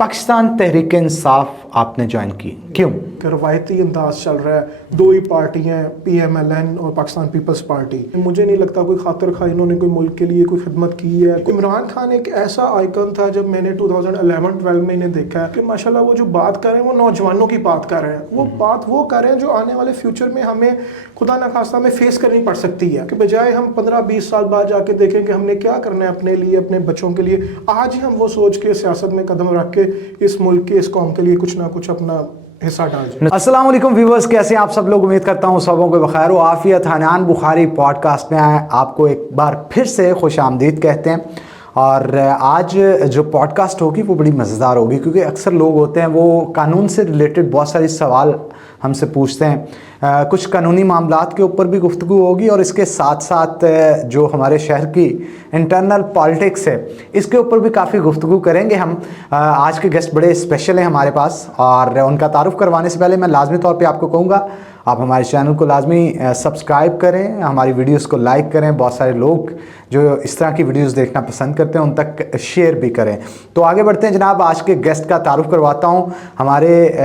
पाकिस्तान तहरीक इंसाफ आपने ज्वाइन की, क्यों? रवायती अंदाज चल रहा है, दो ही पार्टी हैं, PMLN और पाकिस्तान पीपल्स पार्टी। मुझे नहीं लगता कोई खातिर खा इन्होंने कोई मुल्क के लिए कोई खिदमत की है। इमरान खान एक ऐसा आइकन था जब मैंने 2011-12 में इन्हें देखा कि माशाल्लाह वो जो बात कर रहे हैं वो नौजवानों की बात कर रहे हैं, वो बात वो कर रहे हैं जो आने वाले फ्यूचर में हमें खुदा न खास्ता में फेस करनी पड़ सकती है, कि बजाय हम 15-20 साल बाद जाके देखें कि हमने क्या करना है अपने लिए, अपने बच्चों के लिए, आज ही हम वो सोच के सियासत में कदम रख के इस मुल्क के, इस कौम के लिए कुछ ना कुछ अपना हिस्सा डाल जाए। अस्सलाम वालेकुम व्यूअर्स, कैसे हैं आप सब लोग? उम्मीद करता हूँ सबों को बखैर हो आफियत। हनान बुखारी पॉडकास्ट में आए आपको एक बार फिर से खुश आमदीद कहते हैं। और आज जो पॉडकास्ट होगी वो बड़ी मज़ेदार होगी, क्योंकि अक्सर लोग होते हैं वो कानून से रिलेटेड बहुत सारे सवाल हमसे पूछते हैं। कुछ कानूनी मामलात के ऊपर भी गुफ्तगू होगी और इसके साथ साथ जो हमारे शहर की इंटरनल पॉलिटिक्स है इसके ऊपर भी काफ़ी गुफ्तगू करेंगे हम। आज के गेस्ट बड़े स्पेशल हैं हमारे पास, और उनका तारुफ करवाने से पहले मैं लाजमी तौर पे आपको कहूँगा आप हमारे चैनल को लाजमी सब्सक्राइब करें, हमारी वीडियोस को लाइक करें। बहुत सारे लोग जो इस तरह की वीडियोस देखना पसंद करते हैं उन तक शेयर भी करें। तो आगे बढ़ते हैं जनाब, आज के गेस्ट का तारुफ करवाता हूँ। हमारे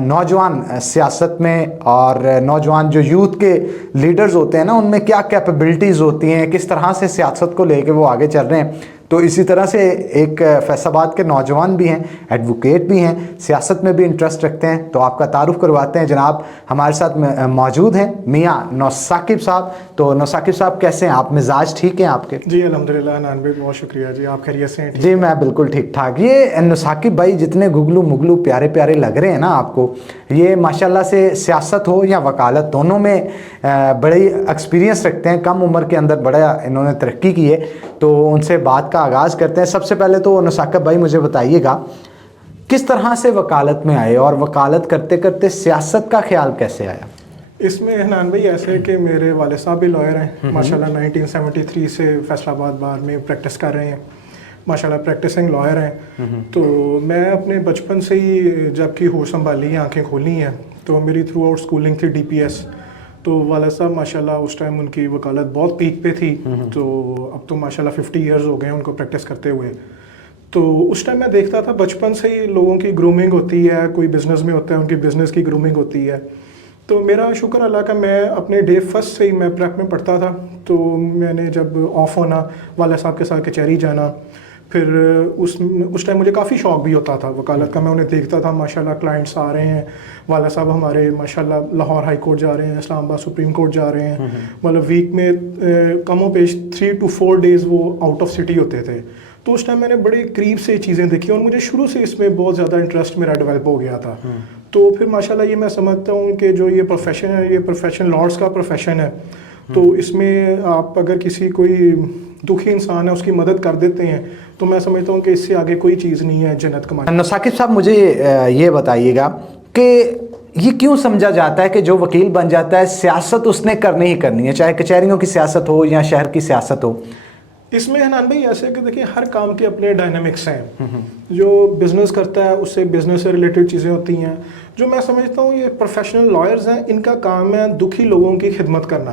नौजवान सियासत में और नौजवान जो यूथ के लीडर्स होते हैं ना, उनमें क्या कैपेबिलिटीज़ होती हैं, किस तरह से सियासत को लेकर वो आगे चल रहे हैं। तो इसी तरह से एक फैसलाबाद के नौजवान भी हैं, एडवोकेट भी हैं, सियासत में भी इंटरेस्ट रखते हैं। तो आपका तारुफ करवाते हैं जनाब। हमारे साथ मौजूद हैं मियाँ नौसाकिब साहब। तो नौसाकिब साहब कैसे हैं आप? मिजाज ठीक हैं आपके? जी अल्हम्दुलिल्लाह अनान भाई, बहुत शुक्रिया जी, आप खैरियत से हैं? जी मैं बिल्कुल ठीक ठाक। ये नौसाकिब भाई जितने गुगलू मुगलू प्यारे प्यारे लग रहे हैं ना आपको, ये माशाल्लाह से सियासत हो या वकालत दोनों में बड़े एक्सपीरियंस रखते हैं। कम उम्र के अंदर बड़ा इन्होंने तरक्की की है। तो उनसे बात का आगाज़ करते हैं। सबसे पहले तो नौसाकिब भाई मुझे बताइएगा किस तरह से वकालत में आए और वकालत करते करते सियासत का ख्याल कैसे आया? इसमें हनान भाई ऐसे है कि मेरे वाले साहब भी लॉयर हैं माशाल्लाह, 1973 से फैसलाबाद बार में प्रैक्टिस कर रहे हैं माशाल्लाह, प्रैक्टिसिंग लॉयर हैं। तो मैं अपने बचपन से ही जबकि होश संभाली, आंखें खोली हैं, तो मेरी थ्रू आउट स्कूलिंग थी DPS। तो वाला साहब माशाल्लाह उस टाइम उनकी वकालत बहुत पीक पे थी। तो अब तो माशाल्लाह 50 इयर्स हो गए उनको प्रैक्टिस करते हुए। तो उस टाइम मैं देखता था बचपन से ही लोगों की ग्रूमिंग होती है, कोई बिज़नेस में होता है उनकी बिज़नेस की ग्रूमिंग होती है। तो मेरा शुक्र अल्लाह का, मैं अपने डे फर्स्ट से ही मैं प्रैक में पढ़ता था। तो मैंने जब ऑफ होना, वाला साहब के साथ कचहरी जाना, फिर उस टाइम मुझे काफ़ी शौक़ भी होता था वकालत का। मैं उन्हें देखता था माशाल्लाह, क्लाइंट्स आ रहे हैं, वाला साहब हमारे माशाल्लाह लाहौर हाई कोर्ट जा रहे हैं, इस्लामाबाद सुप्रीम कोर्ट जा रहे हैं, मतलब वीक में कमो पेश 3 to 4 डेज़ वो आउट ऑफ सिटी होते थे। तो उस टाइम मैंने बड़े करीब से चीज़ें देखी और मुझे शुरू से इसमें बहुत ज़्यादा इंटरेस्ट मेरा डेवलप हो गया था। तो फिर माशाल्लाह ये मैं समझता हूँ कि जो ये प्रोफेशन है, ये प्रोफेशन लॉर्ड्स का प्रोफेशन है। तो इसमें आप अगर किसी कोई दुखी इंसान है उसकी मदद कर देते हैं, तो मैं समझता हूँ कि इससे आगे कोई चीज़ नहीं है जन्नत कमाने। नौसाकिब साहब मुझे ये बताइएगा कि ये क्यों समझा जाता है कि जो वकील बन जाता है सियासत उसने करनी ही करनी है, चाहे कचहरियों की सियासत हो या शहर की सियासत हो? इसमें हनान भाई ऐसे कि देखिए हर काम के अपने डायनामिक्स हैं। जो बिज़नेस करता है उससे बिज़नेस से रिलेटेड चीज़ें होती हैं। जो मैं समझता हूँ ये प्रोफेशनल लॉयर्स हैं, इनका काम है दुखी लोगों की खिदमत करना।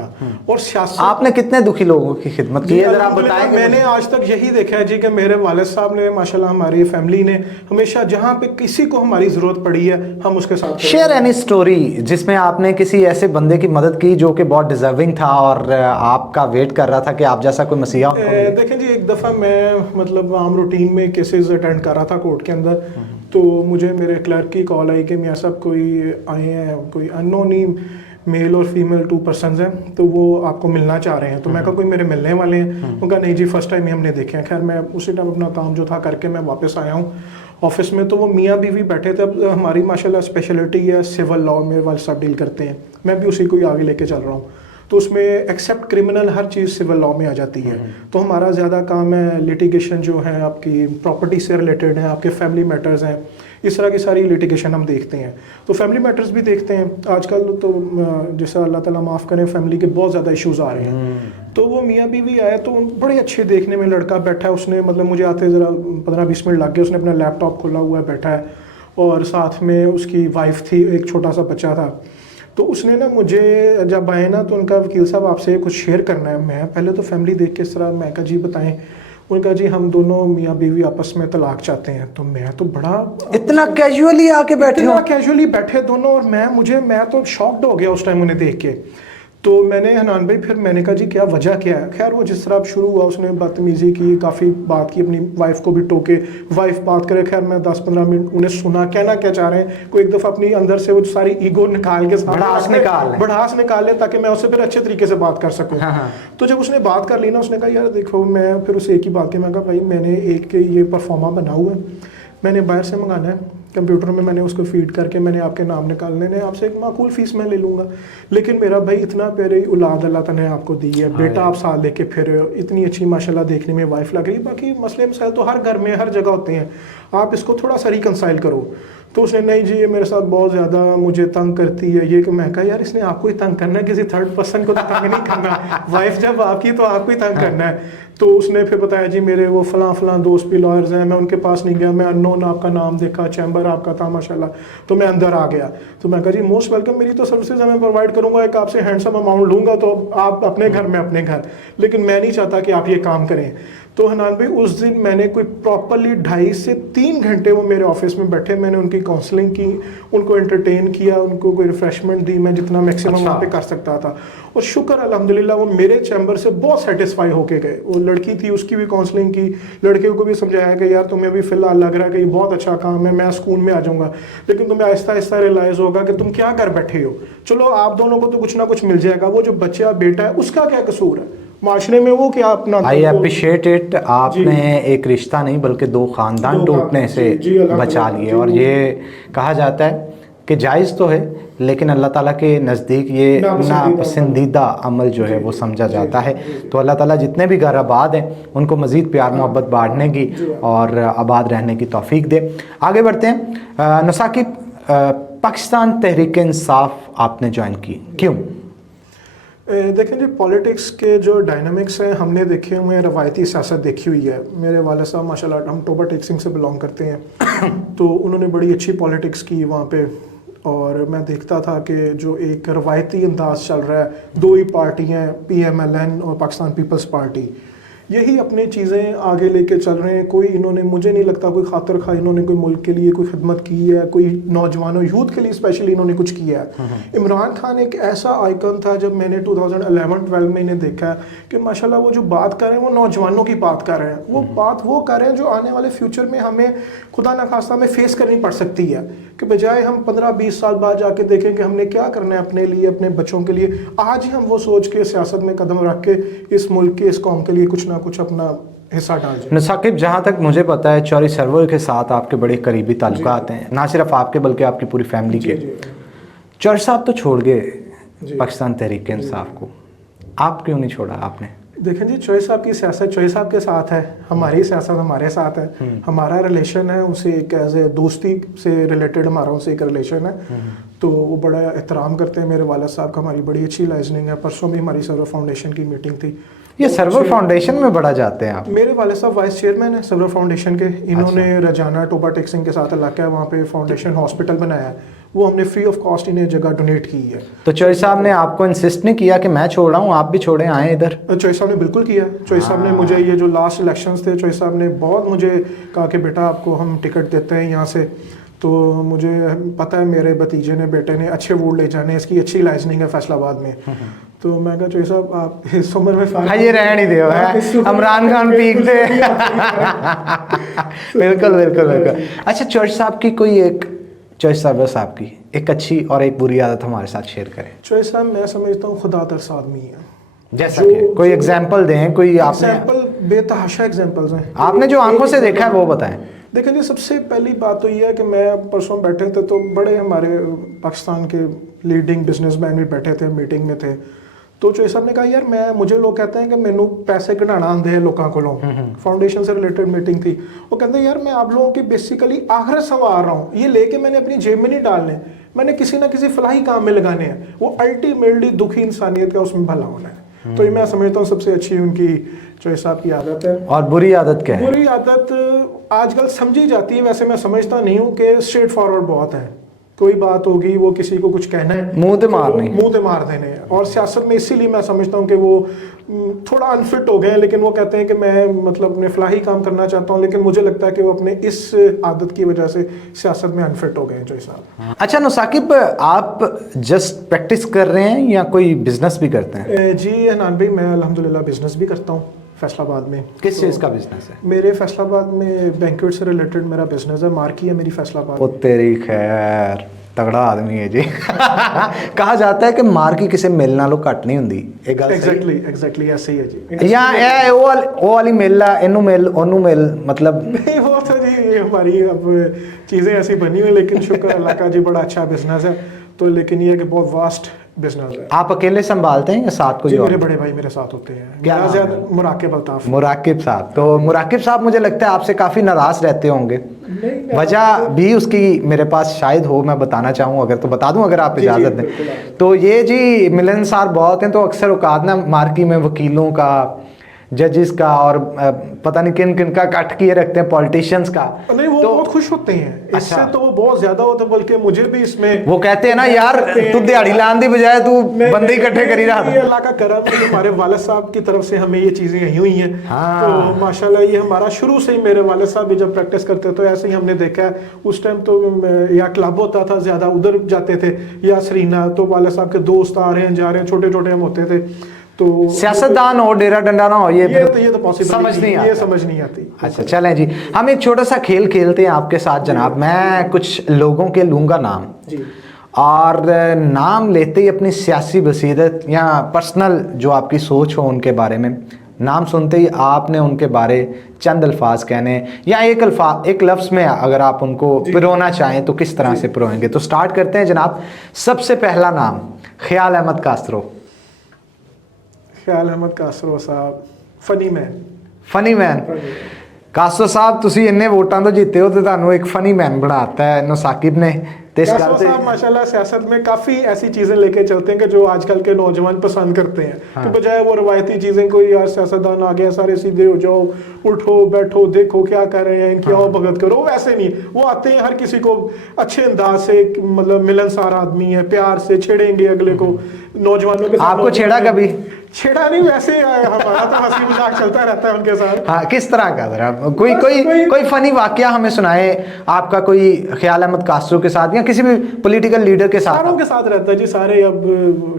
और सियासत, आपने कितने दुखी लोगों की खिदमत की है जरा बताएं? मैंने आज तक यही देखा है जी कि मेरे वालिद साहब ने माशाल्लाह, हमारी फैमिली ने हमेशा जहाँ पे किसी को हमारी ज़रूरत पड़ी है हम उसके साथ। शेयर एनी स्टोरी जिसमें आपने किसी ऐसे बंदे की मदद की जो कि बहुत डिजर्विंग था और आपका वेट कर रहा था कि आप जैसा कोई मसीहा। देखें जी, एक दफ़ा मैं मतलब आम रूटीन में केसेस अटेंड कर रहा था कोर्ट के अंदर। तो मुझे मेरे क्लर्क की कॉल आई कि मियाँ साहब कोई आए हैं, कोई अननोन ही मेल और फीमेल 2 पर्सनस हैं, तो वो आपको मिलना चाह रहे हैं। तो मैं कहा कोई मेरे मिलने वाले हैं? उनका नहीं जी फर्स्ट टाइम ही हमने देखे हैं। खैर मैं उसी टाइम अपना काम जो था करके मैं वापस आया हूँ ऑफिस में। तो वो मियाँ बीवी बैठे थे। अब हमारी माशाल्लाह स्पेशलिटी है सिविल लॉ, मेरे वाले साहब डील करते हैं, मैं भी उसी को ही आगे लेके चल रहा हूँ। तो उसमें एक्सेप्ट क्रिमिनल हर चीज़ सिविल लॉ में आ जाती है। तो हमारा ज़्यादा काम है लिटिगेशन जो है आपकी प्रॉपर्टी से रिलेटेड है, आपके फैमिली मैटर्स हैं, इस तरह की सारी लिटिगेशन हम देखते हैं। तो फैमिली मैटर्स भी देखते हैं। आजकल तो जैसा अल्लाह ताला माफ़ करें, फैमिली के बहुत ज़्यादा इश्यूज़ आ रहे हैं। तो वो मियाँ बीवी आए तो बड़े अच्छे देखने में, लड़का बैठा है, उसने मतलब मुझे आते ज़रा 15-20 मिनट लग गए। उसने अपना लैपटॉप खोला हुआ है, बैठा है, और साथ में उसकी वाइफ थी, एक छोटा सा बच्चा था। तो उसने ना मुझे जब आए ना तो उनका वकील साहब आपसे कुछ शेयर करना है। मैं पहले तो फैमिली देख के इस तरह मैं कहा जी बताएं। انہوں نے کہا جی ہم دونوں میاں بیوی آپس میں طلاق چاہتے ہیں. تو میں تو بڑا اتنا کیجولی آ کے بیٹھے ہو؟ کیجولی بیٹھے دونوں, اور میں تو شاکڈ ہو گیا اس ٹائم انہیں دیکھ کے. تو میں نے حنان بھائی پھر میں نے کہا جی کیا وجہ کیا ہے. خیر وہ جس طرح اب شروع ہوا اس نے بدتمیزی کی, کافی بات کی, اپنی وائف کو بھی ٹوکے, وائف بات کرے. خیر میں 10-15 منٹ انہیں سنا کہنا کیا چاہ رہے ہیں. کوئی ایک دفعہ اپنی اندر سے وہ ساری ایگو نکال کے بڑھاس نکال لے تاکہ میں اسے پھر اچھے طریقے سے بات کر سکوں. تو جب اس نے بات کر لی نا, اس نے کہا یار دیکھو, میں پھر اسے ایک ہی بات کی, میں کہا بھائی میں نے ایک یہ پرفارما بنا ہوا ہے, میں نے باہر سے منگانا ہے, کمپیوٹر میں نے اس کو فیڈ کر کے میں نے آپ کے نام نکالنے نے, آپ سے ایک معقول فیس میں لے لوں گا. لیکن میرا بھائی اتنا پیاری اولاد اللہ تعالیٰ نے آپ کو دی ہے, بیٹا آپ ساتھ لے کے پھر اتنی اچھی ماشاءاللہ دیکھنے میں وائف لگ رہی. باقی مسئلے مسائل تو ہر گھر میں ہر جگہ ہوتے ہیں, آپ اس کو تھوڑا سا ریکنسائل کرو. تو اس نے نہیں جی یہ میرے ساتھ بہت زیادہ مجھے تنگ کرتی ہے یہ, کہ میں کہا یار اس نے آپ کو ہی تنگ کرنا ہے, کسی تھرڈ پرسن کو تو تنگ نہیں کرنا. وائف جب آپ کی تو آپ کو ہی تنگ کرنا ہے. تو اس نے پھر بتایا جی میرے وہ فلاں دوست بھی لائرز ہیں, میں ان کے پاس نہیں گیا, میں ان نون آپ کا نام دیکھا, چیمبر آپ کا تھا ماشاءاللہ, تو میں اندر آ گیا. تو میں کہا جی موسٹ ویلکم, میری تو سروسز میں پرووائڈ کروں گا, ایک آپ سے ہینڈسم اماؤنٹ لوں گا, تو آپ اپنے گھر میں اپنے گھر, لیکن میں نہیں چاہتا کہ آپ یہ کام کریں. تو حنان بھائی اس دن میں نے کوئی پراپرلی 2.5 سے 3 گھنٹے وہ میرے آفس میں بیٹھے, میں نے ان کی کاؤنسلنگ کی, ان کو انٹرٹین کیا, ان کو کوئی ریفریشمنٹ دی, میں جتنا میکسیمم وہاں پہ کر سکتا تھا. اور شکر الحمدللہ وہ میرے چیمبر سے بہت سیٹسفائی ہو کے گئے. وہ لڑکی تھی اس کی بھی کاؤنسلنگ کی, لڑکے کو بھی سمجھایا کہ یار تمہیں بھی فی الحال لگ رہا ہے کہ یہ بہت اچھا کام ہے, میں سکون میں آ جاؤں گا, لیکن تمہیں آہستہ آہستہ ریلائز ہوگا کہ تم کیا کر بیٹھے ہو. چلو آپ دونوں کو تو کچھ نہ کچھ مل جائے گا, وہ جو بچہ بیٹا ہے اس کا کیا قصور ہے معاشرے میں, وہ کیا اپنا. آئی اپریشیٹ اٹ, آپ نے ایک رشتہ نہیں بلکہ 2 خاندان ٹوٹنے سے بچا لیے. اور یہ کہا جاتا ہے کہ جائز تو ہے لیکن اللہ تعالیٰ کے نزدیک یہ ناپسندیدہ عمل جو ہے وہ سمجھا جاتا ہے. تو اللہ تعالیٰ جتنے بھی گھر آباد ہیں ان کو مزید پیار محبت بانٹنے کی اور آباد رہنے کی توفیق دے. آگے بڑھتے ہیں. نثاقب, پاکستان تحریک انصاف آپ نے جوائن کی, کیوں؟ دیکھیں جی پولیٹکس کے جو ڈائنامکس ہیں ہم نے دیکھے ہوئے ہیں, روایتی سیاست دیکھی ہوئی ہے. میرے والد صاحب ماشاءاللہ ہم ٹوبا ٹیکسنگ سے بلانگ کرتے ہیں, تو انہوں نے بڑی اچھی پولیٹکس کی وہاں پہ, اور میں دیکھتا تھا کہ جو ایک روایتی انداز چل رہا ہے, 2 ہی پارٹیاں, PMLN اور پاکستان پیپلز پارٹی, یہی اپنی چیزیں آگے لے کے چل رہے ہیں. کوئی انہوں نے, مجھے نہیں لگتا کوئی خاطر خواہ انہوں نے کوئی ملک کے لیے کوئی خدمت کی ہے, کوئی نوجوانوں یوتھ کے لیے اسپیشلی انہوں نے کچھ کیا ہے. عمران خان ایک ایسا آئیکن تھا, جب میں نے 2011-12 میں انہیں دیکھا کہ ماشاءاللہ وہ جو بات کر رہے ہیں وہ نوجوانوں کی بات کر رہے ہیں, وہ بات وہ کر رہے ہیں جو آنے والے فیوچر میں ہمیں خدا نخواستہ میں فیس کرنی پڑ سکتی ہے, کہ بجائے ہم 15-20 سال بعد جا کے دیکھیں کہ ہم نے کیا کرنا ہے اپنے لیے, اپنے بچوں کے لیے, آج ہی ہم وہ سوچ کے سیاست میں قدم رکھ کے اس ملک کے, اس قوم کے لیے کچھ نہ کچھ اپنا حصہ ڈال جائیں. نثاقب, جہاں تک مجھے پتا ہے چوری سرور کے ساتھ آپ کے بڑے قریبی تعلقات ہیں, نہ صرف آپ کے بلکہ آپ کی پوری فیملی کے. چوری صاحب تو چھوڑ گئے پاکستان تحریک انصاف کو, آپ کیوں نہیں چھوڑا آپ نے؟ دیکھیں جی چوئی صاحب کی سیاست چوئی صاحب کے ساتھ ہے, ہماری سیاست ہمارے ساتھ ہے. ہمارا ریلیشن ہے اسے ایک ایز اے دوستی سے ریلیٹڈ, ہمارا ان سے ایک ریلیشن ہے, تو وہ بڑا احترام کرتے ہیں میرے والد صاحب کا. ہماری بڑی اچھی لائزننگ ہے. پرسوں بھی ہماری سرور فاؤنڈیشن کی میٹنگ تھی. یہ سرور فاؤنڈیشن میں بڑا جاتے ہیں آپ؟ میرے والد صاحب وائس چیئرمین ہیں سرور فاؤنڈیشن کے. انہوں نے رجانہ ٹوبا ٹیکسنگ کے ساتھ علاقہ ہے, وہاں پہ فاؤنڈیشن ہاسپٹل بنایا ہے, وہ ہم نے فری آف کاسٹ انہیں جگہ ڈونیٹ کی ہے. تو چوئی صاحب نے آپ کو انسسٹ نہیں کیا کہ میں چھوڑ رہا ہوں آپ بھی چھوڑیں, آئیں ادھر؟ چوئی صاحب نے بالکل کیا. چوئی صاحب نے مجھے, یہ جو لاسٹ الیکشنز تھے, چوئی صاحب نے بہت مجھے کہا کہ بیٹا آپ کو ہم ٹکٹ دیتے ہیں یہاں سے. تو مجھے پتہ ہے میرے بھتیجے نے, بیٹے نے اچھے ووٹ لے جانے, اس کی اچھی لائزننگ ہے فیصل آباد میں. تو میں کہا چوئی صاحب آپ اس عمر میں یہ رہن ہی دیو ہے, عمران خان پیک دے. بالکل بالکل بالکل. اچھا چوئی صاحب کی کوئی ایک, چوئی صاحب کی ایک اچھی اور ایک بری عادت ہمارے ساتھ شیئر کریں. چوئی صاحب میں سمجھتا ہوں خدا ترس آدمی ہے. جیسا کہ کوئی ایگزامپل دیں, کوئی آپ نے بے تحاشا ایگزامپلز ہیں آپ نے جو آنکھوں سے دیکھا ہے وہ بتائیں. دیکھیں جی سب سے پہلی بات تو یہ ہے کہ میں پرسوں بیٹھے تھے تو بڑے ہمارے پاکستان کے لیڈنگ بزنس مین بھی بیٹھے تھے, میٹنگ میں تھے. تو چوئی صاحب نے کہا یار مجھے لوگ کہتے ہیں کہ مینوں پیسے کਢਾਣਾ آندے ہیں لوگوں کو, فاؤنڈیشن سے ریلیٹڈ میٹنگ تھی. وہ کہتے ہیں یار میں آپ لوگوں کی بیسیکلی آخرت سنوار رہا ہوں, یہ لے کے میں نے اپنی جیب میں نہیں ڈالنے, میں نے کسی نہ کسی فلاحی کام میں لگانے ہیں. وہ الٹیمیٹلی دکھی انسانیت کا اس میں بھلا ہونا ہے. تو یہ میں سمجھتا ہوں سب سے اچھی ان کی چوئی صاحب کی عادت ہے. اور بری عادت کیا ہے؟ بری عادت آج کل سمجھی جاتی ہے, ویسے میں سمجھتا نہیں ہوں کہ اسٹریٹ فارورڈ بہت ہے. कोई बात होगी, वो किसी को कुछ कहना है, मुंह ते मारने, मुंह ते मार देने हैं। और सियासत में इसीलिए मैं समझता हूँ कि वो थोड़ा अनफिट हो गए हैं, लेकिन वो कहते हैं कि मैं मतलब अपने फलाही काम करना चाहता हूँ, लेकिन मुझे लगता है कि वो अपने इस आदत की वजह से सियासत में अनफिट हो गए हैं जो साहब। अच्छा नुसाकिब, आप जस्ट प्रैक्टिस कर रहे हैं या कोई बिजनेस भी करते हैं? जी हनान भाई, मैं अल्हम्दुलिल्लाह बिजनेस भी करता हूँ फैसलाबाद में। किस चीज़ का बिजनेस है? मेरे फैसलाबाद में बैंक्वेट से रिलेटेड मेरा बिजनेस है, मार्की है मेरी फैसलाबाद। ओ तेरी खैर, तगड़ा आदमी है जी। कहा जाता है कि मार्की किसी मिल नालों घट नहीं हुंदी, एक गल एग्जैक्टली ऐसे ही है जी। या ए वो वाली मिल आ, इनू मिल ओनू मिल, मतलब नहीं वो तो जी ये हमारी अब चीज़ें ऐसी बनी हुई, लेकिन शुक्र अल्लाह का जी बड़ा अच्छा बिजनेस है। तो लेकिन ये है कि बहुत वास्ट बिजनेस है। आप अकेले संभालते हैं या साथ कोई जी और? मेरे बड़े भाई मेरे साथ होते हैं। क्या मेरा नाम ज़्यादा है? मुराकिब अल्ताफ। मुराकिब साहब। तो मुराकिब साहब मुझे लगता है आपसे काफ़ी नाराज़ रहते होंगे, नहीं, वजह भी उसकी मेरे पास शायद हो, मैं बताना चाहूँ अगर तो बता दूँ, अगर आप जी, इजाज़त बिल्कुल दें। आप। तो ये जी मिलनसार बहुत हैं, तो अक्सर औकात ना मार्की में वकीलों का, जजेस का और पता नहीं किन किन का कट किए रखते हैं, पॉलिटिशियंस का। नहीं वो तो बहुत खुश होते हैं इससे। अच्छा। तो वो बहुत ज्यादा होता है, बल्कि मुझे भी इसमें वो कहते हैं ना यार, तू दिहाड़ी लान दी बजाय तू बंदे इकट्ठे करी रहा ये अल्लाह का करम है, हमारे वालिद साहब की तरफ से हमें ये चीजें यही हुई हैं। हाँ। तो माशाल्लाह ये हमारा शुरू से ही, मेरे वालिद साहब भी जब प्रैक्टिस करते तो ऐसे ही हमने देखा है। उस टाइम तो या क्लब होता था, ज्यादा उधर जाते थे, या सरीना, तो वालिद साहब के दोस्त आ रहे हैं जा रहे हैं, छोटे छोटे हम होते थे। तो सियासतदान हो, डेरा डंडा ना हो, ये तो पॉसिबल समझ नहीं ये आता। समझ नहीं आती। अच्छा चलें जी, हम एक छोटा सा खेल खेलते हैं आपके साथ जनाब। मैं कुछ लोगों के लूँगा नाम, जी और नाम लेते ही अपनी सियासी बसीरत या पर्सनल जो आपकी सोच हो उनके बारे में, नाम सुनते ही आपने उनके बारे चंद अल्फाज कहने, या एक लफ्ज़ में अगर आप उनको पिरोना चाहें तो किस तरह से पिरोएंगे। तो स्टार्ट करते हैं जनाब। सबसे पहला नाम ख्याल अहमद कास्त्रो। ख्याल अहमद कास्त्रो साहब, funny man. Funny man. CASO ਸਾਹਿਬ, ਤੁਸੀਂ ਇੰਨੇ ਵੋਟਾਂ ਤੋਂ ਜਿੱਤੇ ਹੋ ਤੇ ਤੁਹਾਨੂੰ ਇੱਕ ਫਨੀ ਮੈਨ ਬਣਾਤਾ ਹੈ ਨੌਸਾਕਿਬ ਨੇ, ਤੇ ਇਸ ਗੱਲ ਤੇ माशाल्लाह सियासत में काफ़ी ऐसी चीज़ें लेके चलते हैं कि जो आजकल के नौजवान पसंद करते हैं। तो बजाय वो रवायती चीज़ें, कोई यार सियासतदान आ गया सारे सीधे हो जाओ, उठो बैठो देखो क्या कर रहे हैं, इनकी आओ भगत करो, वैसे नहीं। वो आते हैं हर किसी को अच्छे अंदाज से, मतलब मिलनसार आदमी है, प्यार से छेड़ेंगे अगले को। नौजवानों के साथ आपको छेड़ा कभी? छेड़ा नहीं, वैसे हमारा तो हंसी मजाक चलता रहता है उनके साथ। हाँ, किस तरह का जरा कोई फनी वाकया हमें सुनाए आपका, कोई ख्याल अहमद कास्त्रो के साथ या किसी भी पॉलिटिकल लीडर के साथ। सारों के साथ रहता है जी, सारे। अब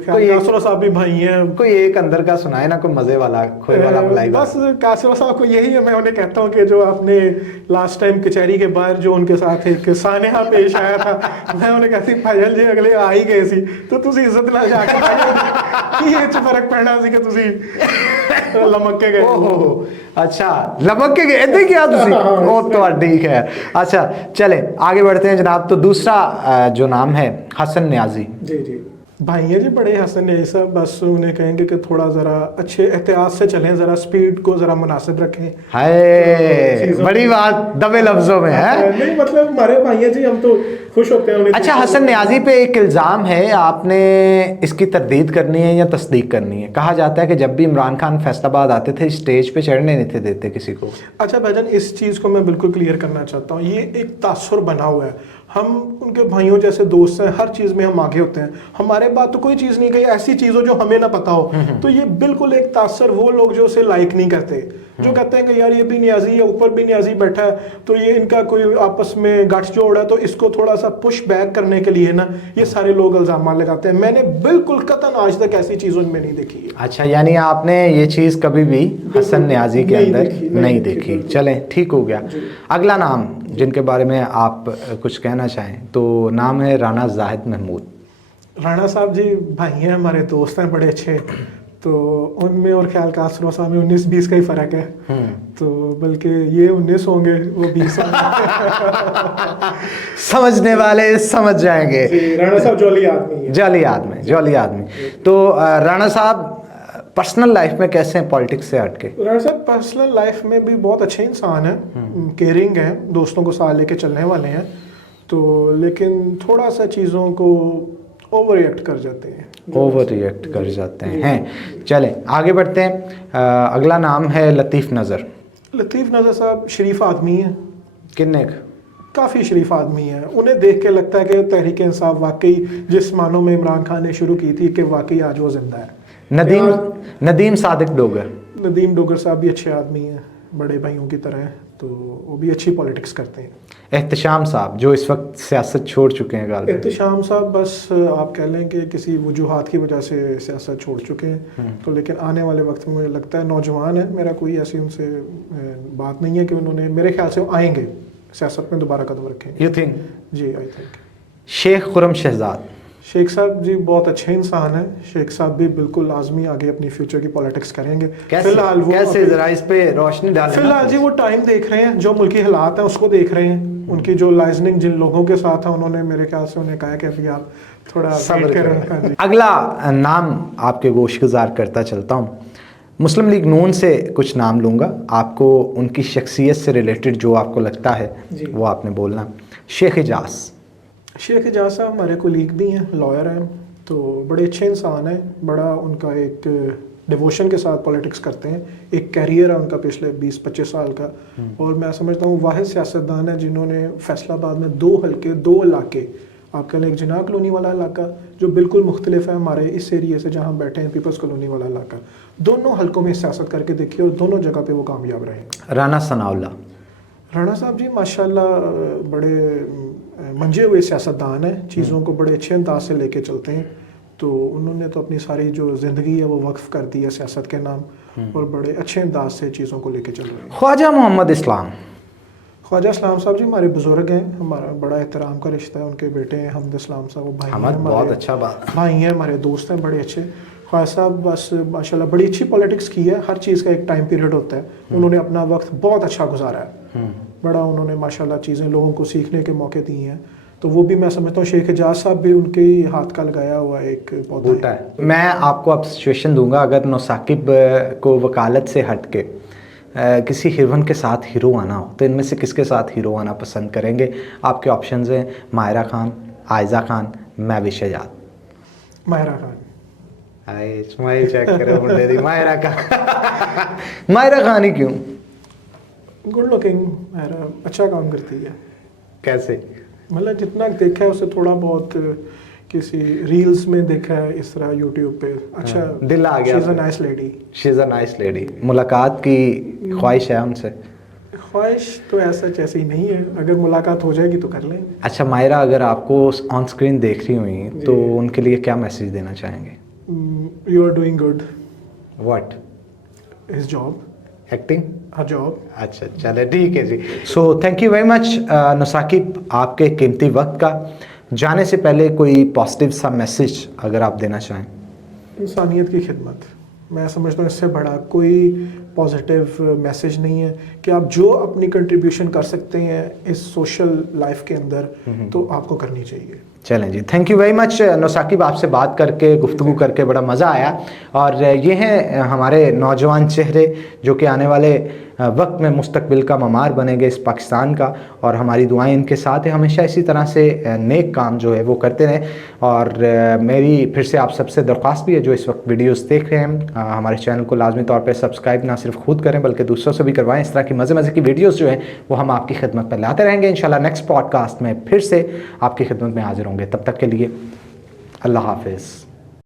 कास्त्रो साहब भी भाई हैं। कोई एक अंदर का सुनाए ना, कोई मजे वाला, खोए वाला, मलाई वाला। बस कास्त्रो साहब को यही है, मैं उन्हें कहता हूँ कि जो आपने लास्ट टाइम कचहरी के बाहर जो उनके साथ एक सानेहा पेश आया था, मैं उन्हें कहती भाईजान जी अगले आ ही गए सी तो तुसी इज्जत नाल जाके की ये फर्क पड़ना सी कि तुसी लमक के गए। ओहो, अच्छा लमक के गए इधर क्या तुसी? ओ तो ठीक है। अच्छा चले आगे बढ़ते हैं जनाब। तो दूसरा जो नाम है हसन न्याजी। जी जी, भाई हैं जी बड़े हसन न्याजी साहब। बस उन्हें कहेंगे कि थोड़ा ज़रा अच्छे एहतियात से चलें, ज़रा स्पीड को ज़रा मुनासिब रखें। हाय, बड़ी बात दबे लफ्जों में है। नहीं मतलब हमारे भाई हैं जी, हम तो खुश होते हैं उन्हें। अच्छा, हसन न्याजी पे एक इल्ज़ाम है, आपने इसकी तरदीद करनी है या तस्दीक करनी है। कहा जाता है कि जब भी इमरान खान फैसलाबाद आते थे स्टेज पे चढ़ने नहीं थे देते किसी को। अच्छा भाईजान, इस चीज़ को मैं बिल्कुल क्लियर करना चाहता हूँ। ये एक तासुर बना हुआ है, हम उनके भाइयों जैसे दोस्त हैं, हर चीज़ में हम आगे होते हैं। हमारे बात तो कोई चीज़ नहीं कही, ऐसी चीज़ हो जो हमें ना पता हो, तो ये बिल्कुल एक तासुर। वो लोग जो उसे लाइक नहीं करते, जो कहते हैं कि यार ये भी न्याजी है, ऊपर भी न्याजी बैठा है, तो ये इनका कोई आपस में गठजोड़ है, तो इसको थोड़ा सा पुश बैक करने के लिए ना ये सारे लोग इल्ज़ाम लगाते हैं। मैंने बिल्कुल कतन आज तक ऐसी चीज़ उनमें नहीं देखी है। अच्छा, यानी आपने ये चीज़ कभी भी हसन न्याजी के नहीं अंदर देखी, नहीं देखी। चलें ठीक हो गया। अगला नाम जिनके बारे में आप कुछ कहना चाहें तो नाम है राणा जाहिद महमूद। राणा साहब जी भाई हैं, हमारे दोस्त हैं बड़े अच्छे। तो उनमें और ख्याल कास्त्रो साहब में 19-20 का ही फ़र्क है। तो बल्कि ये 19 होंगे, वो 20 होंगे। समझने वाले समझ जाएंगे। राणा साहब जॉली आदमी है। जॉली आदमी। तो राणा साहब पर्सनल लाइफ में कैसे हैं पॉलिटिक्स से हटके? राणा साहब पर्सनल लाइफ में भी बहुत अच्छे इंसान हैं, केयरिंग हैं, दोस्तों को साथ लेके चलने वाले हैं। तो लेकिन थोड़ा सा चीज़ों को ओवर रिएक्ट कर जाते हैं। चलें आगे बढ़ते हैं। अगला नाम है लतीफ़ नज़र। लतीफ़ नज़र साहब शरीफ आदमी है। किन्ने काफ़ी शरीफ आदमी है, उन्हें देख के लगता है कि तहरीक इंसाफ वाकई जिस मानों में इमरान खान ने शुरू की थी कि वाकई आज वो जिंदा है। नदीम सादिक डोगर, नदीम डोगर साहब भी अच्छे आदमी हैं, बड़े भाइयों की तरह हैं, तो वो भी अच्छी पॉलिटिक्स करते हैं। एहतशाम साहब जो इस वक्त सियासत छोड़ चुके हैं गालिब। एहतशाम साहब बस आप कह लें कि किसी वजूहात की वजह से सियासत छोड़ चुके हैं, तो लेकिन आने वाले वक्त में मुझे लगता है नौजवान है, मेरा कोई ऐसी उनसे बात नहीं है कि उन्होंने, मेरे ख्याल से वो आएंगे सियासत में दोबारा कदम रखेंगे। You think? जी आई थिंक। शेख खुरम शहजाद, शेख साहब जी बहुत अच्छे इंसान हैं, शेख साहब भी बिल्कुल लाजमी आगे अपनी फ्यूचर की पॉलिटिक्स करेंगे। फिलहाल वो कैसे जरा इस पे रोशनी डालें। फिलहाल जी वो टाइम देख रहे हैं, जो मुल्की हालात हैं उसको देख रहे हैं, उनकी जो लाइजनिंग जिन लोगों के साथ है उन्होंने मेरे ख्याल से उन्हें कहा कि अभी आप थोड़ा वेट करें। अगला नाम आपके गोशगुजार करता चलता हूँ, मुस्लिम लीग नून से कुछ नाम लूँगा, आपको उनकी शख्सियत से रिलेटेड जो आपको लगता है वो आपने बोलना। शेख इजाज़, शेख इजाज़ साहब हमारे कोलीग भी हैं, लॉयर हैं, तो बड़े अच्छे इंसान हैं, बड़ा उनका एक डिवोशन के साथ पॉलिटिक्स करते हैं, एक कैरियर है उनका पिछले 20-25 साल का, और मैं समझता हूँ वाहिद सियासतदान है जिन्होंने फैसलाबाद में 2 हल्के 2 इलाके, आप कह लें एक जिना कॉलोनी वाला इलाका जो बिल्कुल मुख्तलिफ है हमारे इस एरिए से जहाँ बैठे हैं, पीपल्स कॉलोनी वाला इलाका, दोनों हल्कों में सियासत करके देखिए और दोनों जगह पे वो कामयाब रहे। राना सनाउल्लाह, राणा साहब जी माशाल्लाह बड़े मंजे हुए सियासतदान हैं, चीज़ों को बड़े अच्छे अंदाज से लेके चलते हैं, तो उन्होंने तो अपनी सारी जो ज़िंदगी है वो वक्फ कर दी है सियासत के नाम, और बड़े अच्छे अंदाज से चीज़ों को लेके चल रहे हैं। ख्वाजा मोहम्मद इस्लाम, ख्वाजा इस्लाम साहब जी हमारे बुजुर्ग हैं, हमारा बड़ा एहतराम का रिश्ता है, उनके बेटे हैं हमद इस्लाम साहब, वो भाई हैं, बहुत अच्छा बात, भाई हैं, हमारे दोस्त हैं बड़े अच्छे। ख्वाजा साहब बस माशाल्लाह बड़ी अच्छी पॉलिटिक्स की है, हर चीज़ का एक टाइम पीरियड होता है, उन्होंने अपना वक्त बहुत अच्छा गुजारा है, बड़ा उन्होंने माशाल्लाह चीज़ें लोगों को सीखने के मौके दिए हैं, तो वो भी मैं समझता हूँ शेख इजाज़ साहब भी उनके ही हाथ का लगाया हुआ एक पौधा है। मैं आपको अब सिचुएशन दूंगा, अगर नौसाकिब को वकालत से हट के किसी हीरोइन के साथ हीरो आना हो तो इनमें से किसके साथ हीरो आना पसंद करेंगे? आपके ऑप्शंस हैं माहिरा खान, आयजा खान, महविश शहजाद। माहिरा खान। स्माइल चेक करो मुंडे दी, माहिरा खान। माहिरा खान ही क्यों? गुड लुकिंग, माहिरा अच्छा काम करती है। कैसे? मतलब जितना देखा है उसे थोड़ा बहुत किसी रील्स में देखा है, इस तरह यूट्यूब पे, अच्छा दिल आ गया। She is a nice lady. She is a nice lady. मुलाकात की ख्वाहिश है उनसे? ख्वाहिश तो ऐसा जैसे ही नहीं है, अगर मुलाकात हो जाएगी तो कर लेंगे। अच्छा माहिरा, अगर आपको ऑन स्क्रीन देख रही हुई तो उनके लिए क्या मैसेज देना चाहेंगे? You are doing good. What? His job. Acting? Her job. अच्छा चले ठीक है जी। So thank you very much Nausaqib आपके कीमती वक्त का। जाने से पहले कोई पॉजिटिव सा मैसेज अगर आप देना चाहें? इंसानियत की खिदमत, मैं समझता हूँ इससे बड़ा कोई पॉजिटिव मैसेज नहीं है कि आप जो अपनी कंट्रीब्यूशन कर सकते हैं इस सोशल लाइफ के अंदर तो आपको करनी चाहिए। चलें जी, थैंक यू वेरी मच नौसाकिब, आपसे बात करके गुफ्तगू करके बड़ा मज़ा आया। और ये हैं हमारे नौजवान चेहरे जो कि आने वाले वक्त में मुस्तकबिल का ममार बनेंगे इस पाकिस्तान का, और हमारी दुआएं इनके साथ हैं, हमेशा इसी तरह से नेक काम जो है वो करते रहें। और मेरी फिर से आप सबसे दरख्वास्त भी है जो इस वक्त वीडियोस देख रहे हैं, हमारे चैनल को लाजमी तौर पर सब्सक्राइब ना सिर्फ खुद करें बल्कि दूसरों से भी करवाएं। इस तरह की मज़े की वीडियोज़ जो हैं वो हम आपकी खिदमत में लाते रहेंगे। इंशाल्लाह नेक्स्ट पॉडकास्ट में फिर से आपकी खिदमत में हाजिर होंगे। तब तक के लिए अल्लाह हाफिज़।